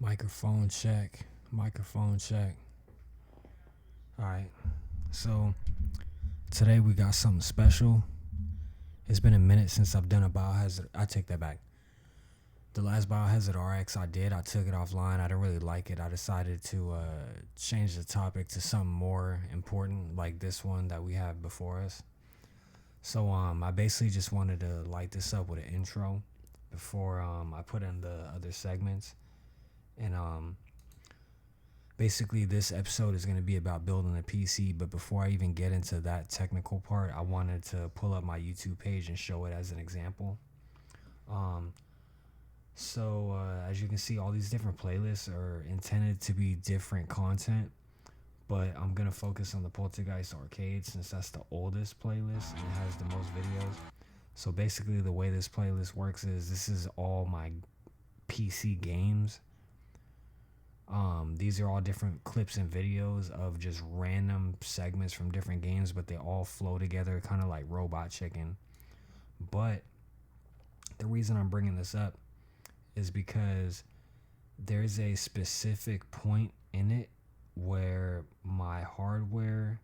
Microphone check. Microphone check. Alright. So today we got something special. It's been a minute since I've done a biohazard. I take that back. The last Biohazard RX I took it offline. I didn't really like it. I decided to change the topic to something more important, like this one that we have before us. So I basically just wanted to light this up with an intro before I put in the other segments. And basically this episode is going to be about building a PC, but before I even get into that technical part, I wanted to pull up my YouTube page and show it as an example. So as you can see, all these different playlists are intended to be different content, but I'm going to focus on the Poltergeist Arcade since that's the oldest playlist and it has the most videos. So basically the way this playlist works is this is all my PC games. These are all different clips and videos of just random segments from different games, but they all flow together kind of like Robot Chicken. But the reason I'm bringing this up is because there's a specific point in it where my hardware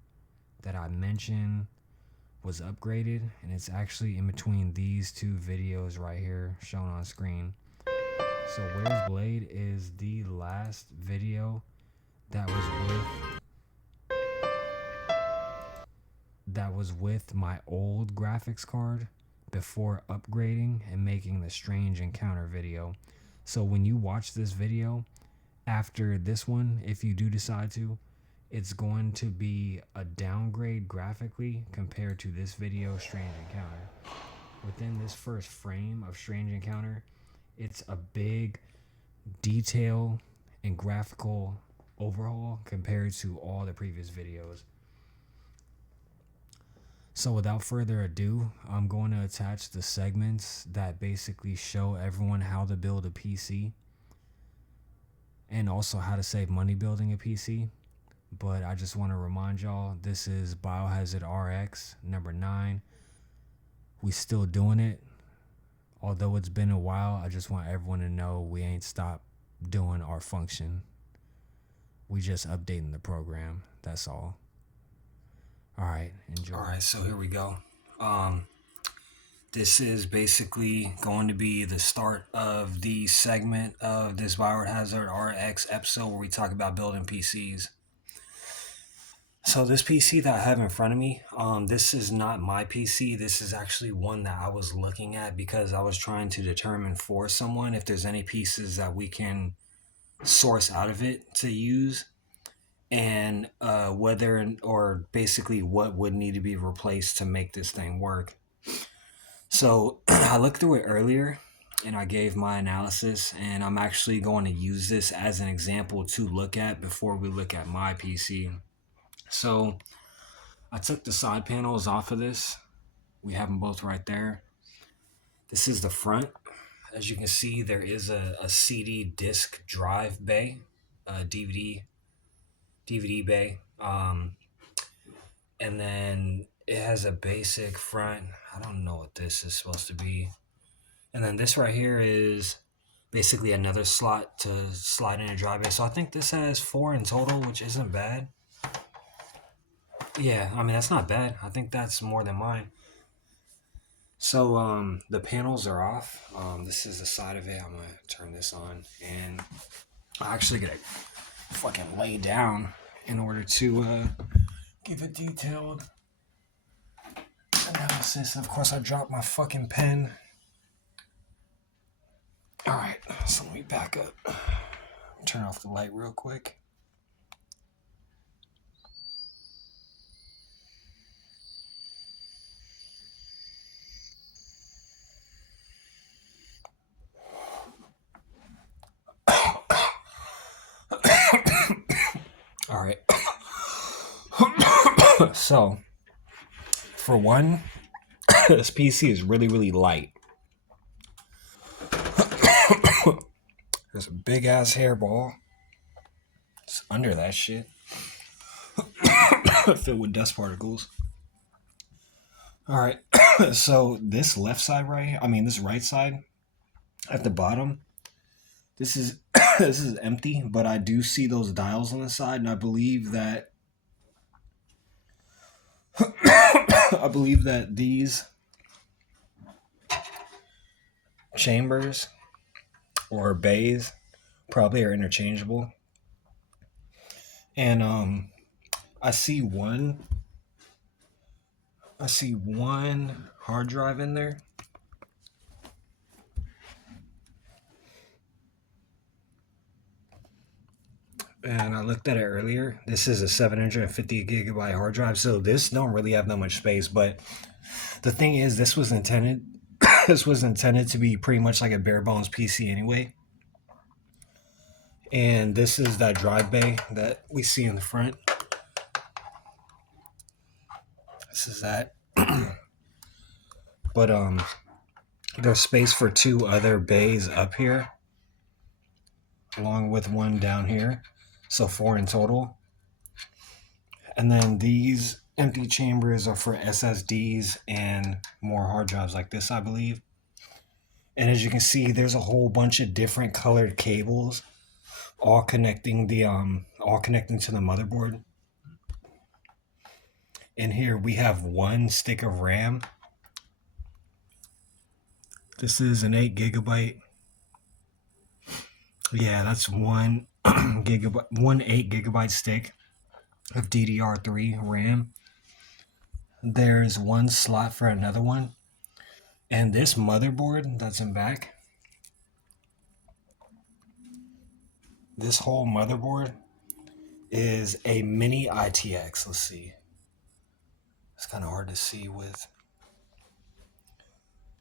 that I mentioned was upgraded, and it's actually in between these two videos right here shown on screen. So Where's Blade is the last video that was with my old graphics card before upgrading and making the Strange Encounter video. So when you watch this video after this one, if you do decide to, it's going to be a downgrade graphically compared to this video, Strange Encounter. Within this first frame of Strange Encounter, it's a big detail and graphical overhaul compared to all the previous videos. So without further ado, I'm going to attach the segments that basically show everyone how to build a PC and also how to save money building a PC. But I just want to remind y'all, this is Biohazard RX number 9. We still doing it. Although it's been a while, I just want everyone to know we ain't stopped doing our function. We just updating the program. That's all. All right, enjoy. All right, so here we go. This is basically going to be the start of the segment of this Biohazard RX episode where we talk about building PCs. So this PC that I have in front of me, this is not my PC. This is actually one that I was looking at because I was trying to determine for someone if there's any pieces that we can source out of it to use, and whether or basically what would need to be replaced to make this thing work. So I looked through it earlier and I gave my analysis, and I'm actually going to use this as an example to look at before we look at my PC. So I took the side panels off of this. We have them both right there. This is the front. As you can see, there is a CD disc drive bay, a DVD bay. And then it has a basic front. I don't know what this is supposed to be. And then this right here is basically another slot to slide in a drive bay. So I think this has 4 in total, which isn't bad. Yeah, I mean, that's not bad. I think that's more than mine. So the panels are off. This is the side of it. I'm going to turn this on. And I actually got to fucking lay down in order to give a detailed analysis. Of course, I dropped my fucking pen. Alright, so let me back up. Turn off the light real quick. Alright. So, for one, this PC is really, really light. There's a big ass hairball. It's under that shit. Filled with dust particles. Alright. So this left side right here, this right side at the bottom, This is this is empty, but I do see those dials on the side, and I believe that I believe that these chambers or bays probably are interchangeable. And I see one I see one hard drive in there. And I looked at it earlier. This is a 750 gigabyte hard drive, so this don't really have that much space. But the thing is, this was intended this was intended to be pretty much like a bare bones PC anyway. And this is that drive bay that we see in the front. This is that. But there's space for two other bays up here, along with one down here. So 4 in total. And then these empty chambers are for SSDs and more hard drives like this, I believe. And as you can see, there's a whole bunch of different colored cables all connecting to the motherboard. And here we have one stick of RAM. This is an 8 gigabyte. Yeah, that's one 8 gigabyte stick of DDR3 RAM. There's one slot for another one. And this motherboard that's in back, this whole motherboard is a mini ITX. Let's see. It's kind of hard to see with.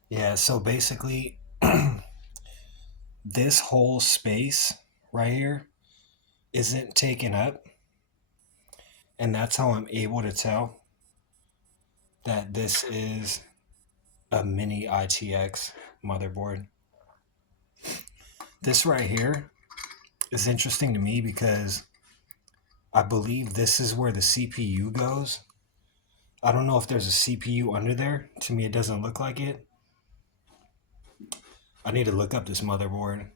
Yeah, so basically, this whole space right here isn't taken up. And that's how I'm able to tell that this is a mini ITX motherboard. This right here is interesting to me because I believe this is where the CPU goes. I don't know if there's a CPU under there. To me, it doesn't look like it. I need to look up this motherboard.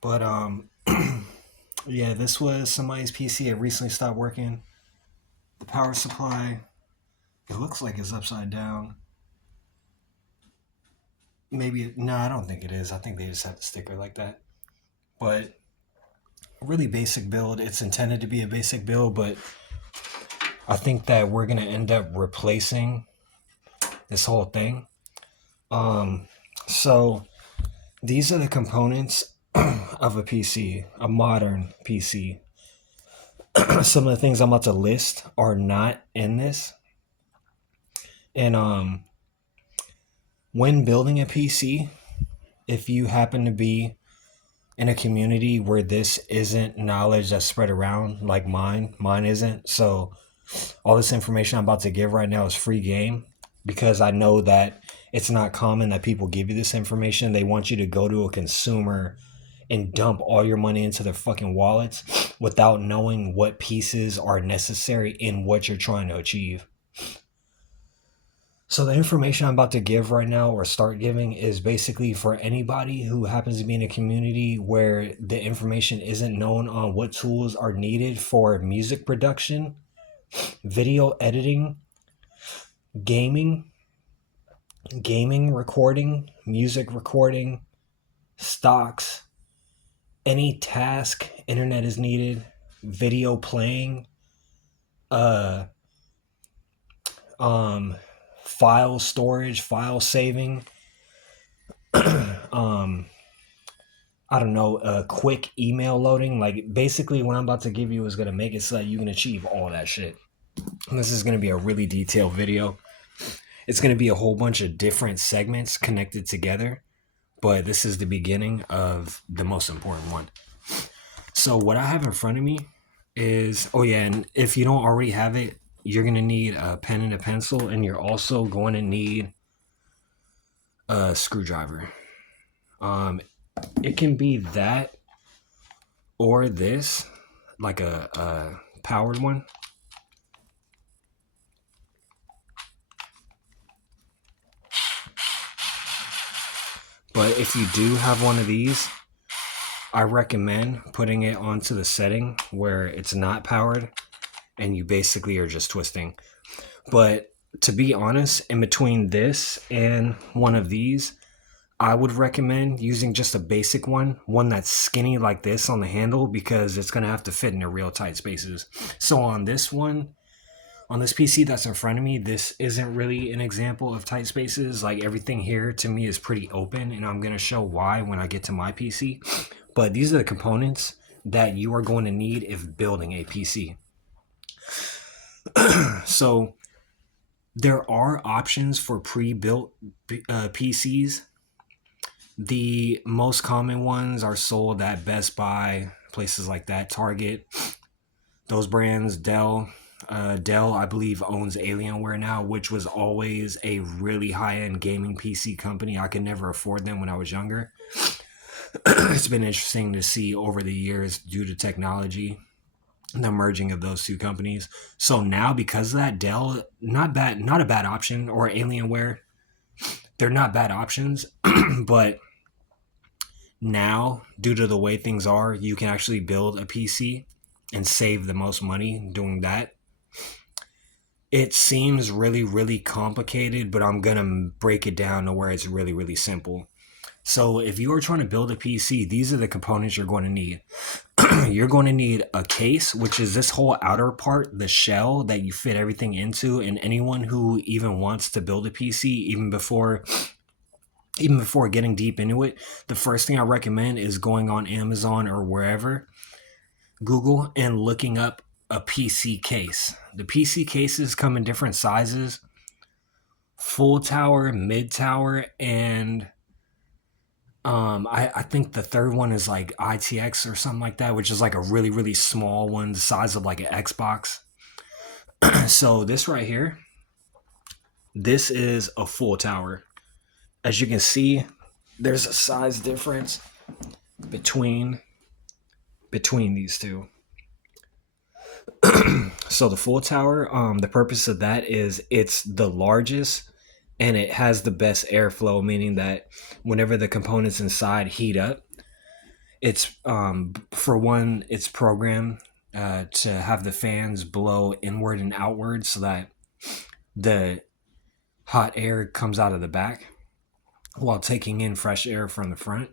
But yeah, this was somebody's PC. It recently stopped working. The power supply, it looks like it's upside down. Maybe, no, I don't think it is. I think they just have the sticker like that. But really basic build. It's intended to be a basic build, but I think that we're going to end up replacing this whole thing. So these are the components of a PC, a modern PC. Some of the things I'm about to list are not in this. And when building a PC, if you happen to be in a community where this isn't knowledge that's spread around like mine isn't. So all this information I'm about to give right now is free game because I know that it's not common that people give you this information. They want you to go to a consumer and dump all your money into their fucking wallets without knowing what pieces are necessary in what you're trying to achieve. So the information I'm about to give right now or start giving is basically for anybody who happens to be in a community where the information isn't known on what tools are needed for music production, video editing, gaming recording, music recording, stocks, any task internet is needed, video playing, file storage, file saving, I don't know, quick email loading. Like basically what I'm about to give you is going to make it so that you can achieve all that shit. And this is going to be a really detailed video. It's going to be a whole bunch of different segments connected together, but this is the beginning of the most important one. So what I have in front of me is, oh yeah, and if you don't already have it, you're going to need a pen and a pencil, and you're also going to need a screwdriver. It can be that or this, like a powered one. But if you do have one of these, I recommend putting it onto the setting where it's not powered and you basically are just twisting. But to be honest, in between this and one of these, I would recommend using just a basic one that's skinny like this on the handle, because it's going to have to fit into real tight spaces. So on this one, on this PC that's in front of me, this isn't really an example of tight spaces. Like, everything here to me is pretty open, and I'm going to show why when I get to my PC. But these are the components that you are going to need if building a PC. So there are options for pre-built PCs. The most common ones are sold at Best Buy, places like that, Target, those brands. Dell, I believe, owns Alienware now, which was always a really high-end gaming PC company. I could never afford them when I was younger. It's been interesting to see over the years, due to technology, the merging of those two companies. So now, because of that, Dell, not a bad option, or Alienware, they're not bad options. But now, due to the way things are, you can actually build a PC and save the most money doing that. It seems really, really complicated, but I'm gonna break it down to where it's really, really simple. So if you are trying to build a PC, these are the components you're going to need. You're going to need a case, which is this whole outer part, the shell that you fit everything into. And anyone who even wants to build a PC, even before getting deep into it, the first thing I recommend is going on Amazon or wherever, Google, and looking up a PC case. The PC cases come in different sizes: full tower, mid tower, and I think the third one is like ITX or something like that, which is like a really, really small one, the size of like an Xbox. So this right here, this is a full tower. As you can see, there's a size difference between these two. So the full tower, the purpose of that is it's the largest and it has the best airflow, meaning that whenever the components inside heat up, it's for one, it's programmed to have the fans blow inward and outward so that the hot air comes out of the back while taking in fresh air from the front.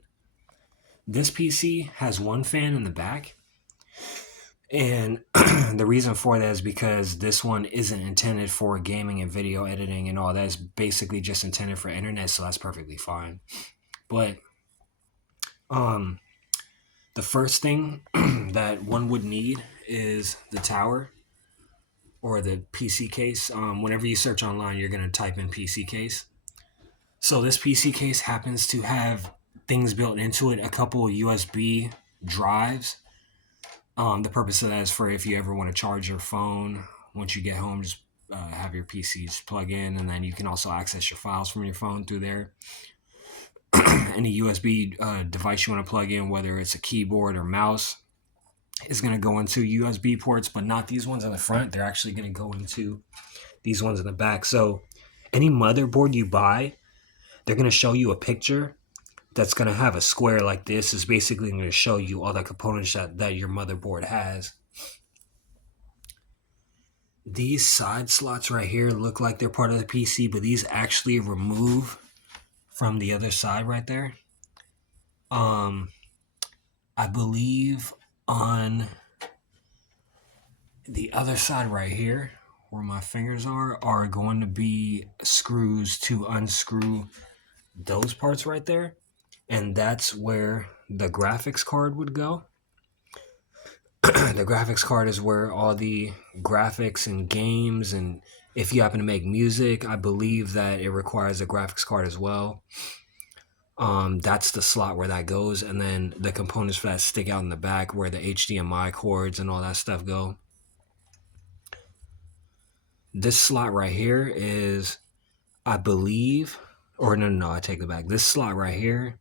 This PC has one fan in the back, and the reason for that is because this one isn't intended for gaming and video editing and all that. It's basically just intended for internet, so that's perfectly fine. But the first thing that one would need is the tower or the PC case. Whenever you search online, you're going to type in PC case. So this PC case happens to have things built into it, a couple of USB drives. The purpose of that is for if you ever want to charge your phone once you get home, just have your PC just plug in, and then you can also access your files from your phone through there. Any USB device you want to plug in, whether it's a keyboard or mouse, is going to go into USB ports, but not these ones on the front. They're actually going to go into these ones in the back. So any motherboard you buy, they're going to show you a picture that's going to have a square like this. Is basically going to show you all the components that your motherboard has. These side slots right here look like they're part of the PC, but these actually remove from the other side right there. I believe on the other side right here, where my fingers are going to be screws to unscrew those parts right there. And that's where the graphics card would go. The graphics card is where all the graphics and games, and if you happen to make music, I believe that it requires a graphics card as well. That's the slot where that goes, and then the components for that stick out in the back where the HDMI cords and all that stuff go. This slot right here is, I believe, or no, I take it back. This slot right here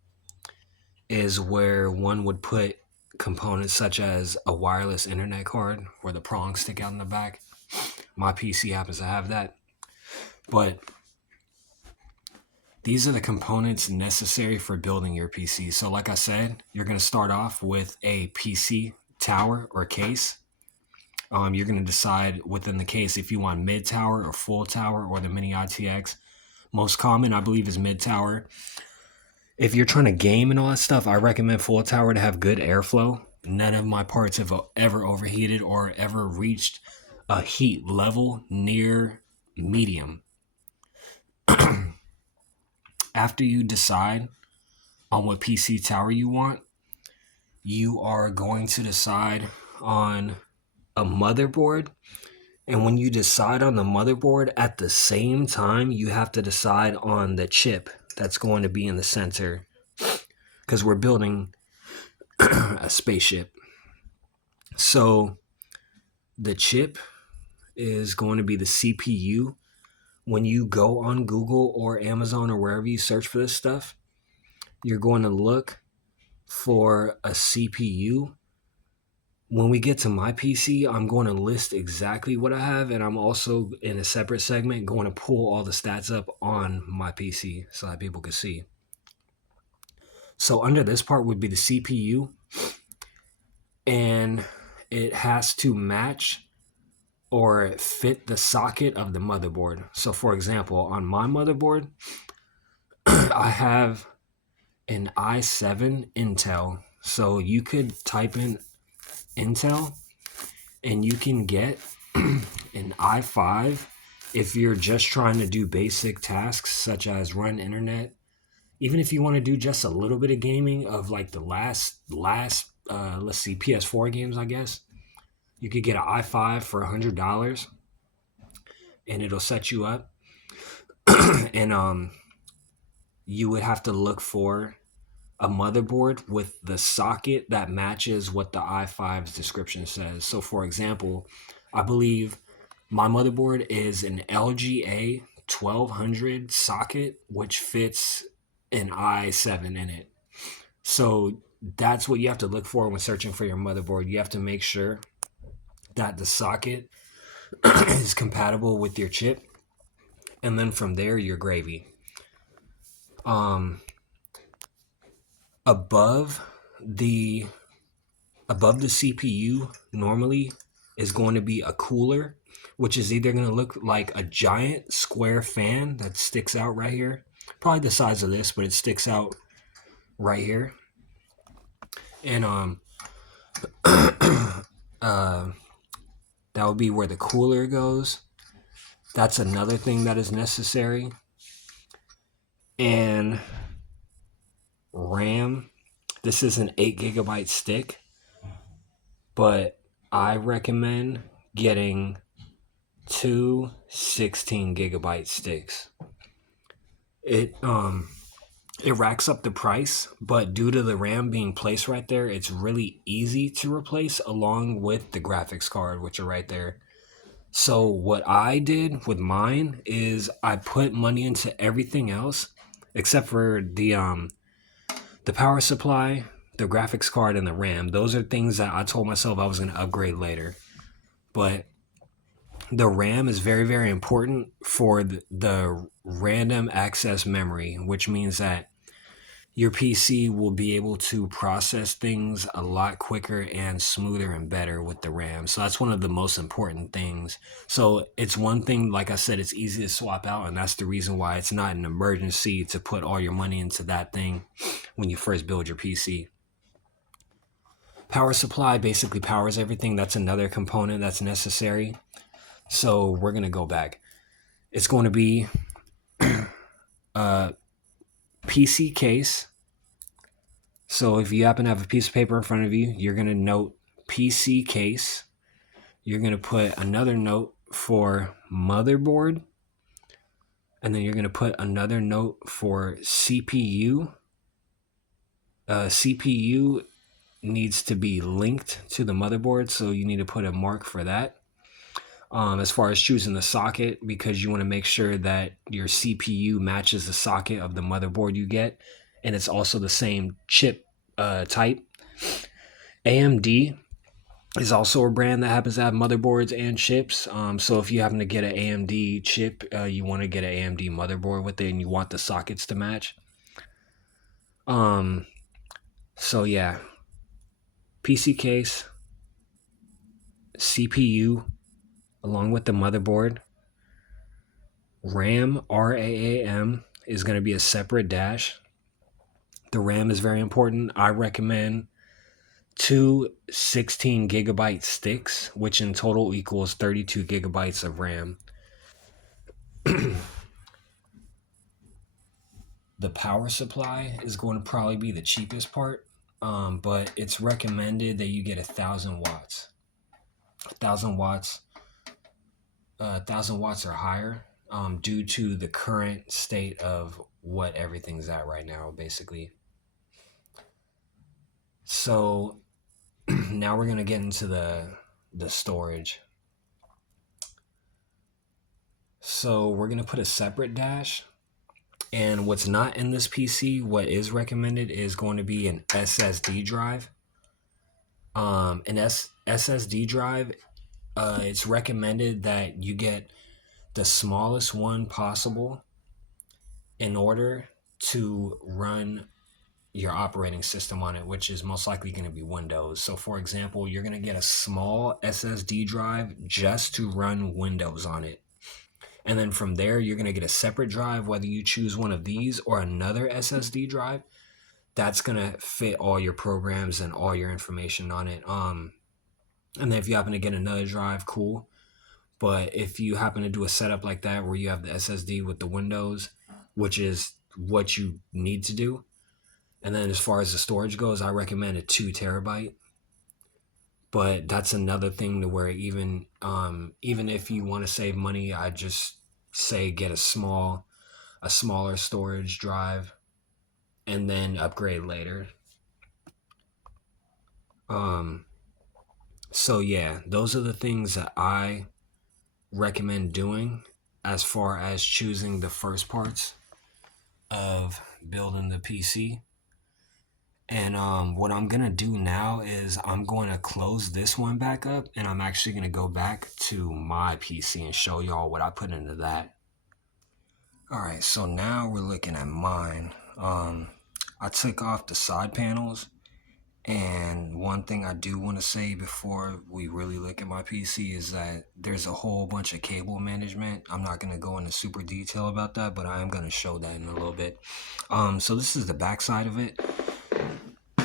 is where one would put components such as a wireless internet card where the prongs stick out in the back. My PC happens to have that. But These are the components necessary for building your PC. So like I said, you're going to start off with a PC tower or case. You're going to decide within the case if you want mid tower or full tower or the mini ITX. Most common, I believe, is mid tower. If you're trying to game and all that stuff, I recommend full tower to have good airflow. None of my parts have ever overheated or ever reached a heat level near medium. After you decide on what PC tower you want, you are going to decide on a motherboard. And when you decide on the motherboard, at the same time, you have to decide on the chip that's going to be in the center, because we're building a spaceship. So the chip is going to be the CPU. When you go on Google or Amazon or wherever you search for this stuff, you're going to look for a CPU. When we get to my PC, I'm going to list exactly what I have, and I'm also in a separate segment going to pull all the stats up on my PC so that people can see. So under this part would be the CPU, and it has to match or fit the socket of the motherboard. So for example, on my motherboard, I have an i7 Intel. So you could type in Intel and you can get an i5 if you're just trying to do basic tasks such as run internet. Even if you want to do just a little bit of gaming of like the last let's see, PS4 games, I guess, you could get an i5 for $100 and it'll set you up. And you would have to look for a motherboard with the socket that matches what the i5's description says. So for example, I believe my motherboard is an LGA 1200 socket, which fits an i7 in it. So that's what you have to look for when searching for your motherboard. You have to make sure that the socket is compatible with your chip. And then from there, you're gravy. Above the CPU normally is going to be a cooler, which is either going to look like a giant square fan that sticks out right here, probably the size of this, but it sticks out right here. And that would be where the cooler goes. That's another thing that is necessary. And RAM, this is an 8 gigabyte stick, but I recommend getting two 16 gigabyte sticks. It racks up the price, but due to the RAM being placed right there, it's really easy to replace along with the graphics card, which are right there. So what I did with mine is I put money into everything else except for the power supply, the graphics card, and the RAM. Those are things that I told myself I was going to upgrade later. But the RAM is very, very important for the random access memory, which means that your PC will be able to process things a lot quicker and smoother and better with the RAM. So that's one of the most important things. So it's one thing, like I said, it's easy to swap out, and that's the reason why it's not an emergency to put all your money into that thing when you first build your PC. Power supply basically powers everything. That's another component that's necessary. So we're going to go back. It's going to be a PC case. So if you happen to have a piece of paper in front of you, you're going to note PC case. You're going to put another note for motherboard. And then you're going to put another note for CPU. CPU needs to be linked to the motherboard, so you need to put a mark for that. As far as choosing the socket, because you want to make sure that your CPU matches the socket of the motherboard you get, and it's also the same chip type. AMD is also a brand that happens to have motherboards and chips. So if you happen to get an AMD chip, you want to get an AMD motherboard with it, and you want the sockets to match. Um, so yeah, PC case, CPU, along with the motherboard. RAM is going to be a separate dash. The RAM is very important. I recommend two 16 gigabyte sticks, which in total equals 32 gigabytes of RAM. The power supply is going to probably be the cheapest part, but it's recommended that you get 1,000 watts. 1,000 watts, 1,000 watts or higher, due to the current state of what everything's at right now, basically. So now we're gonna get into the storage. So we're gonna put a separate dash. And what's not in this PC, what is recommended is going to be an SSD drive. SSD drive, it's recommended that you get the smallest one possible in order to run your operating system on it, which is most likely going to be Windows. So for example, you're going to get a small SSD drive just to run Windows on it. And then from there, you're going to get a separate drive, whether you choose one of these or another SSD drive. That's going to fit all your programs and all your information on it. And then if you happen to get another drive, cool. But if you happen to do a setup like that where you have the SSD with the Windows, which is what you need to do. And then as far as the storage goes, I recommend a 2 terabyte. But that's another thing to where even if you want to save money, I just say get a smaller storage drive and then upgrade later. So yeah, those are the things that I recommend doing as far as choosing the first parts of building the PC. And what I'm gonna do now is I'm going to close this one back up, and I'm actually gonna go back to my PC and show y'all what I put into that. All right, so now we're looking at mine. I took off the side panels, and one thing I do want to say before we really look at my PC is that there's a whole bunch of cable management. I'm not gonna go into super detail about that, but I am gonna show that in a little bit. So this is the back side of it.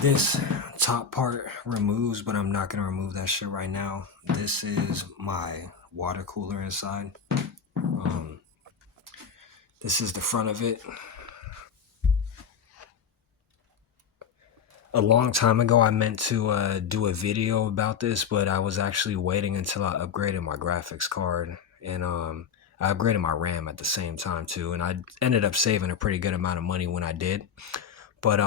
This top part removes, but I'm not going to remove that shit right now. This is my water cooler inside. This is the front of it. A long time ago, I meant to do a video about this, but I was actually waiting until I upgraded my graphics card. And I upgraded my RAM at the same time, too. And I ended up saving a pretty good amount of money when I did. But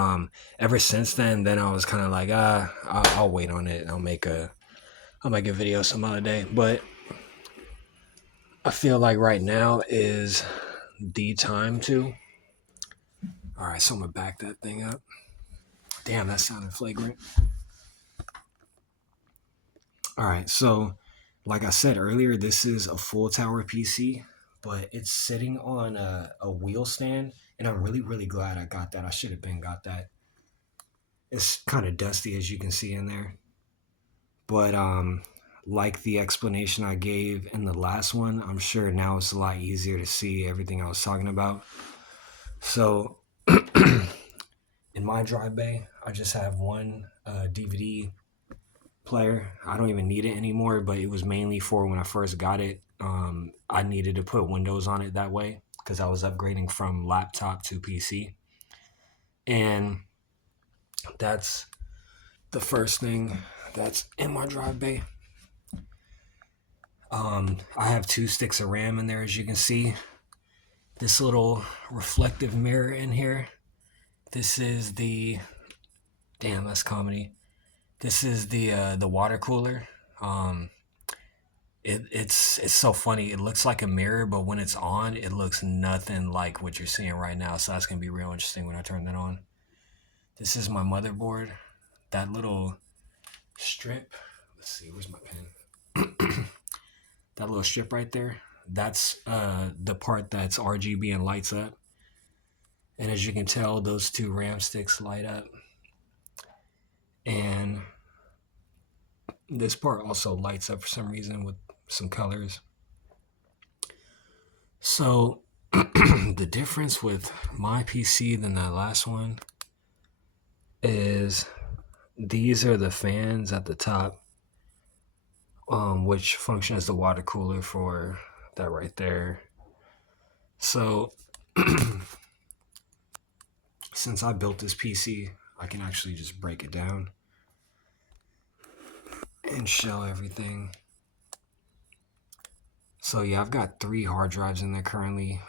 ever since then I was kind of like, I'll wait on it. I'll make a video some other day. But I feel like right now is the time to. All right, so I'm gonna back that thing up. Damn, that sounded flagrant. All right, so like I said earlier, this is a full tower PC, but it's sitting on a wheel stand, and I'm really glad I got that. I should have been got that. It's kind of dusty, as you can see in there. But like the explanation I gave in the last one, I'm sure now it's a lot easier to see everything I was talking about. So in my drive bay, I just have one DVD player. I don't even need it anymore, but it was mainly for when I first got it. I needed to put Windows on it that way because I was upgrading from laptop to PC. And that's the first thing that's in my drive bay. I have 2 sticks of RAM in there, as you can see. This little reflective mirror in here. This is the damn, that's comedy. This is the water cooler. It's so funny. It looks like a mirror, but when it's on, it looks nothing like what you're seeing right now. So that's gonna be real interesting when I turn that on. This is my motherboard. That little strip let's see, where's my pen? That little strip right there, that's the part that's RGB and lights up. And as you can tell, those two RAM sticks light up. And this part also lights up for some reason with some colors. So the difference with my PC than that last one is these are the fans at the top, which function as the water cooler for that right there. So since I built this PC, I can actually just break it down and show everything. So yeah, I've got 3 hard drives in there currently.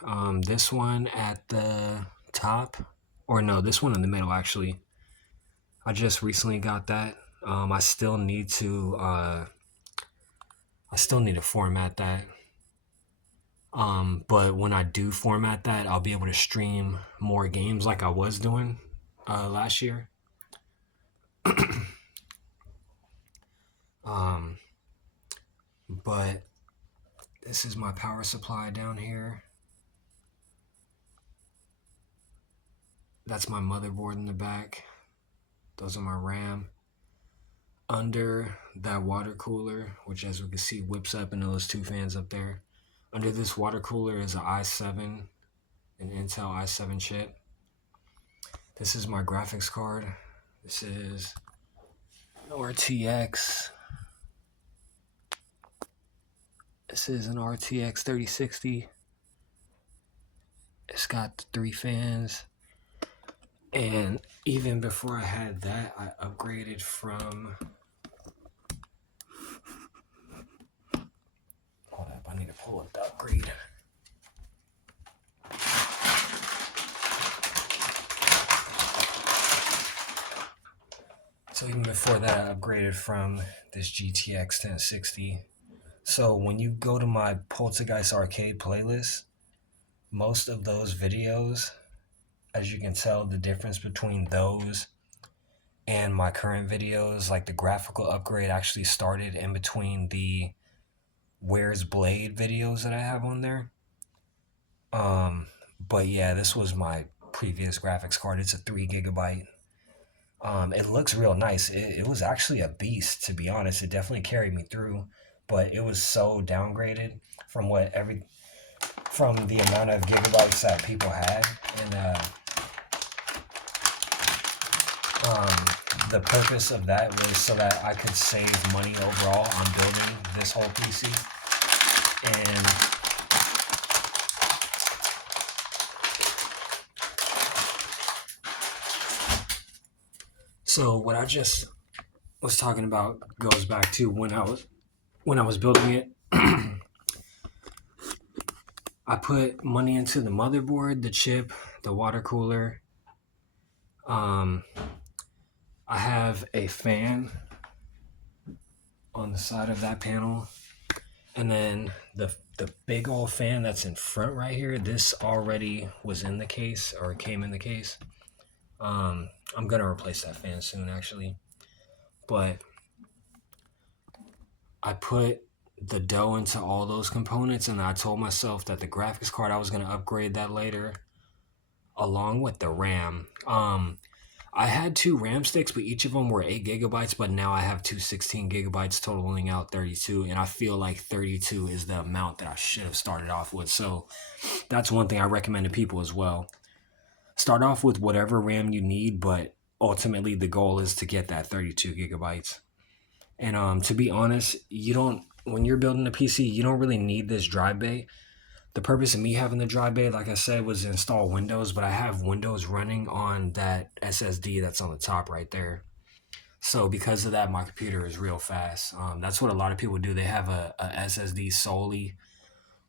This one at the top, or no, this one in the middle actually. I just recently got that. I still need to format that. But when I do format that, I'll be able to stream more games like I was doing last year. But this is my power supply down here. That's my motherboard in the back. Those are my RAM. Under that water cooler, which as we can see whips up into those 2 fans up there. Under this water cooler is an i7, an Intel i7 chip. This is my graphics card. This is an RTX. This is an RTX 3060. It's got the 3 fans. And even before I had that, I upgraded from... Hold up, I need to pull up the upgrade. So even before that, I upgraded from this GTX 1060. So when you go to my Poltergeist Arcade playlist, most of those videos, as you can tell, the difference between those and my current videos, like the graphical upgrade actually started in between the Where's Blade videos that I have on there. But yeah, this was my previous graphics card. It's a 3 gigabyte. It looks real nice. It was actually a beast, to be honest. It definitely carried me through, but it was so downgraded from from the amount of gigabytes that people had. And the purpose of that was so that I could save money overall on building this whole PC. And so what I just was talking about goes back to when I was building it. I put money into the motherboard, the chip, the water cooler. I have a fan on the side of that panel, and then the big old fan that's in front right here, this already was in the case, or came in the case. I'm gonna replace that fan soon actually, but I put the dough into all those components, and I told myself that the graphics card, I was gonna upgrade that later along with the RAM. I had 2 RAM sticks, but each of them were 8 gigabytes, but now I have 2 16 gigabytes totaling out 32, and I feel like 32 is the amount that I should have started off with. So that's one thing I recommend to people as well. Start off with whatever RAM you need, but ultimately the goal is to get that 32 gigabytes. And to be honest, when you're building a PC, you don't really need this drive bay. The purpose of me having the drive bay, like I said, was to install Windows, but I have Windows running on that SSD that's on the top right there. So because of that, my computer is real fast. That's what a lot of people do. They have a SSD solely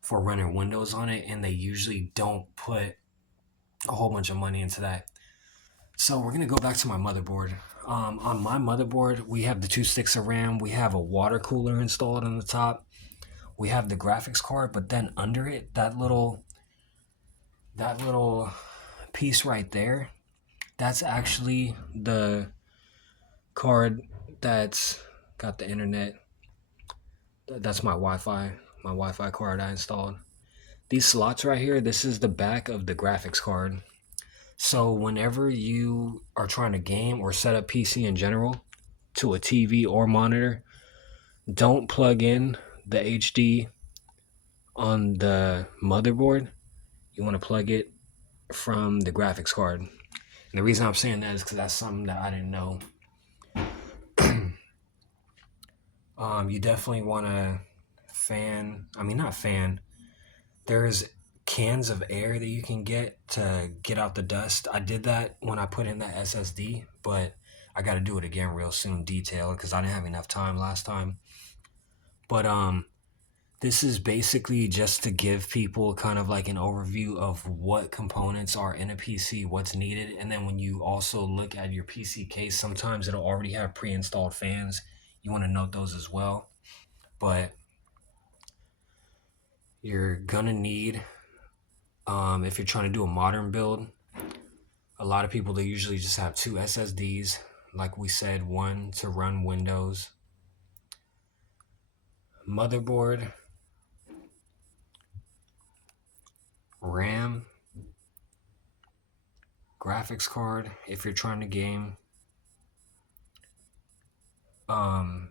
for running Windows on it, and they usually don't put a whole bunch of money into that. So we're going to go back to my motherboard. On my motherboard, we have the 2 sticks of RAM. We have a water cooler installed on the top. We have the graphics card, but then under it, that little piece right there, that's actually the card that's got the internet. That's my Wi-Fi card I installed. These slots right here, this is the back of the graphics card. So whenever you are trying to game or set up PC in general to a TV or monitor, don't plug in the HD on the motherboard. You want to plug it from the graphics card. And the reason I'm saying that is because that's something that I didn't know. You definitely want to not fan. There's cans of air that you can get to get out the dust. I did that when I put in that SSD, but I got to do it again real soon, detailed, because I didn't have enough time last time. But this is basically just to give people kind of like an overview of what components are in a PC, what's needed, and then when you also look at your PC case, sometimes it'll already have pre-installed fans. You want to note those as well. But you're gonna need, if you're trying to do a modern build, a lot of people, they usually just have two SSDs, like we said, one to run Windows, motherboard, RAM, graphics card if you're trying to game.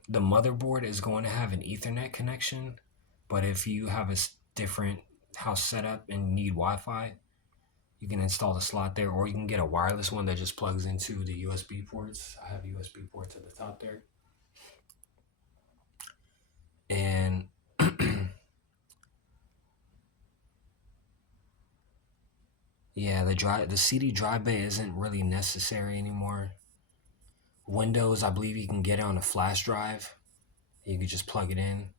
The motherboard is going to have an Ethernet connection, but if you have a different house setup and need Wi-Fi, you can install the slot there, or you can get a wireless one that just plugs into the USB ports. I have USB ports at the top there. And yeah, the CD drive bay isn't really necessary anymore. Windows, I believe you can get it on a flash drive. You can just plug it in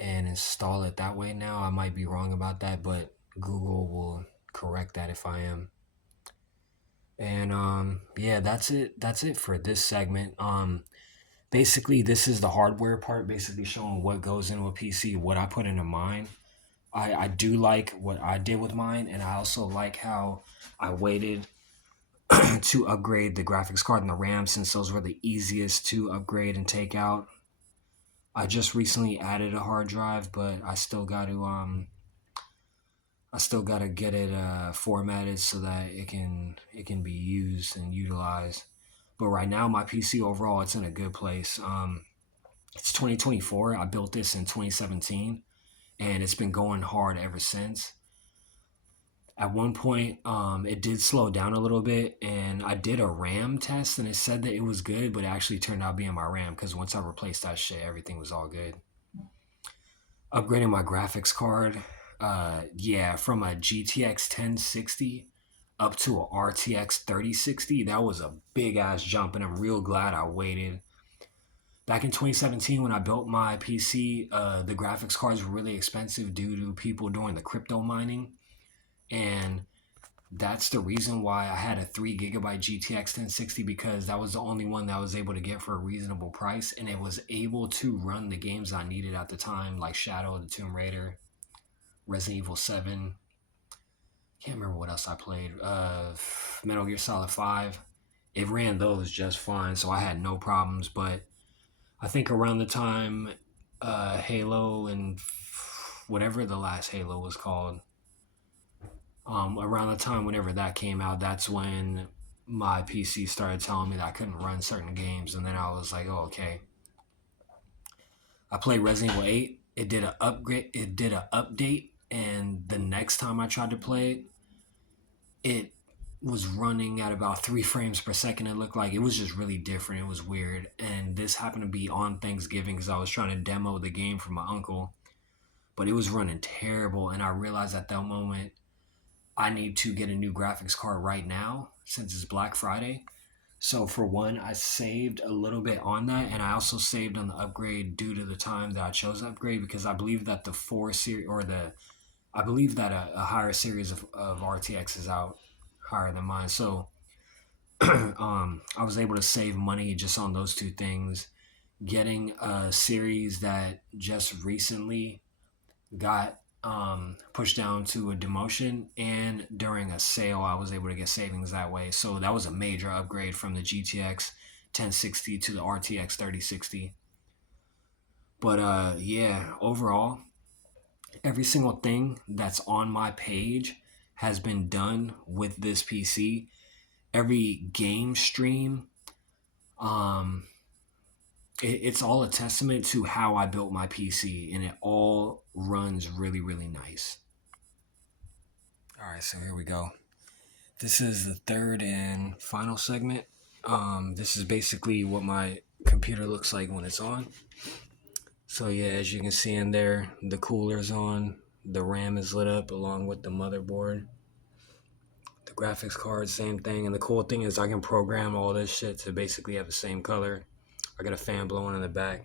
and install it that way now. I might be wrong about that, but Google will correct that if I am. And yeah, that's it for this segment. Basically this is the hardware part, basically showing what goes into a PC, what I put into mine. I do like what I did with mine, and I also like how I waited to upgrade the graphics card and the RAM, since those were the easiest to upgrade and take out. I just recently added a hard drive, but I still got to get it formatted so that it can be used and utilized. But right now my PC overall, it's in a good place. It's 2024. I built this in 2017 and it's been going hard ever since. At one point, it did slow down a little bit, and I did a RAM test, and it said that it was good, but it actually turned out being my RAM, because once I replaced that shit, everything was all good. Upgrading my graphics card, yeah, from a GTX 1060 up to a RTX 3060, that was a big ass jump, and I'm real glad I waited. Back in 2017, when I built my PC, the graphics cards were really expensive due to people doing the crypto mining, and that's the reason why I had a 3 gigabyte GTX 1060, because that was the only one that I was able to get for a reasonable price, and it was able to run the games I needed at the time, like Shadow of the Tomb Raider, Resident Evil 7. Can't remember what else I played. Metal Gear Solid 5. It ran those just fine, so I had no problems. But I think around the time Halo and whatever the last Halo was called, around the time whenever that came out, that's when my PC started telling me that I couldn't run certain games, and then I was like, oh, okay. I played Resident Evil 8. It did an upgrade. It did an update, and the next time I tried to play it, it was running at about 3 frames per second. It looked like it was just really different. It was weird, and this happened to be on Thanksgiving because I was trying to demo the game for my uncle, but it was running terrible, and I realized at that moment I need to get a new graphics card right now since it's Black Friday. So for one, I saved a little bit on that, and I also saved on the upgrade due to the time that I chose to upgrade, because I believe that the 4 series, or the I believe that a higher series of RTX is out higher than mine. So I was able to save money just on those two things. Getting a series that just recently got pushed down to a demotion, and during a sale I was able to get savings that way, so that was a major upgrade from the GTX 1060 to the RTX 3060. But yeah, overall, every single thing that's on my page has been done with this PC. Every game stream, um, it's all a testament to how I built my PC, and it all runs really, really nice. All right, so here we go. This is the third and final segment. This is basically what my computer looks like when it's on. So yeah, as you can see in there, the cooler's on, the RAM is lit up along with the motherboard. The graphics card, same thing. And the cool thing is I can program all this shit to basically have the same color. I got a fan blowing in the back.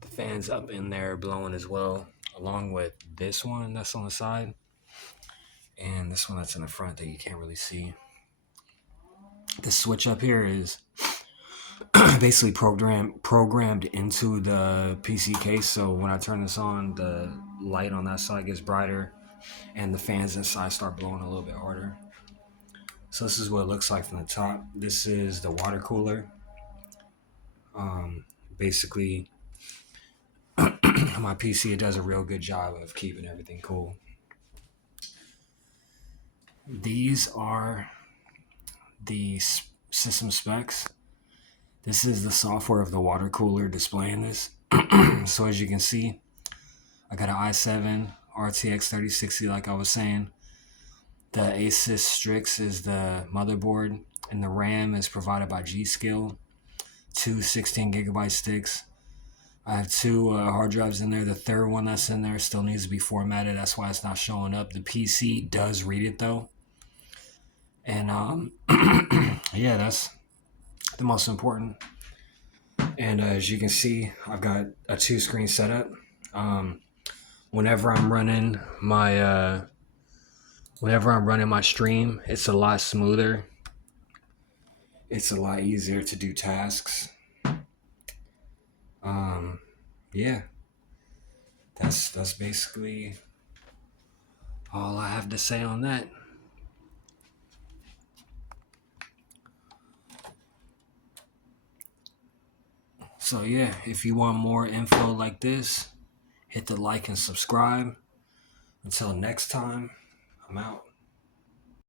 The fan's up in there blowing as well, along with this one that's on the side and this one that's in the front that you can't really see. The switch up here is basically programmed into the PC case. So when I turn this on, the light on that side gets brighter and the fans inside start blowing a little bit harder. So this is what it looks like from the top. This is the water cooler. Basically, my PC, it does a real good job of keeping everything cool. These are the system specs. This is the software of the water cooler displaying this. So as you can see, I got an i7 RTX 3060 like I was saying. The Asus Strix is the motherboard, and the RAM is provided by G.Skill. Two 16 gigabyte sticks. I have two hard drives in there. The third one that's in there still needs to be formatted. That's why it's not showing up. The PC does read it though. And yeah, that's the most important. And as you can see, I've got a 2-screen setup. Whenever I'm running my stream, it's a lot smoother. It's a lot easier to do tasks. Yeah, that's basically all I have to say on that. So yeah, if you want more info like this, hit the like and subscribe. Until next time, I'm out.